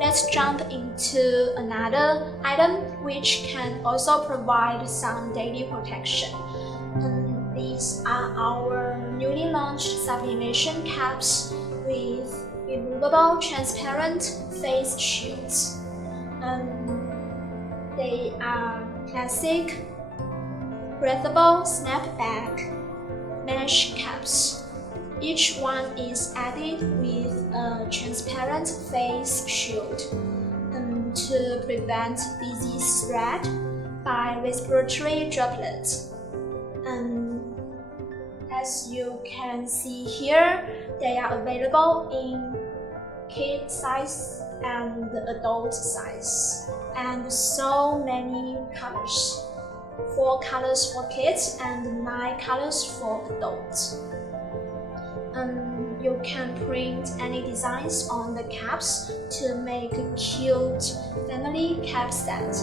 Let's jump into another item which can also provide some daily protection. These are our newly launched sublimation caps with removable transparent face shields. They are classic, breathable snapback mesh caps. Each one is added with a transparent face shield to prevent disease spread by respiratory droplets. As you can see here, they are available in kid size and adult size, and so many colors. 4 colors for kids and 9 colors for adults. You can print any designs on the caps to make a cute family cap set.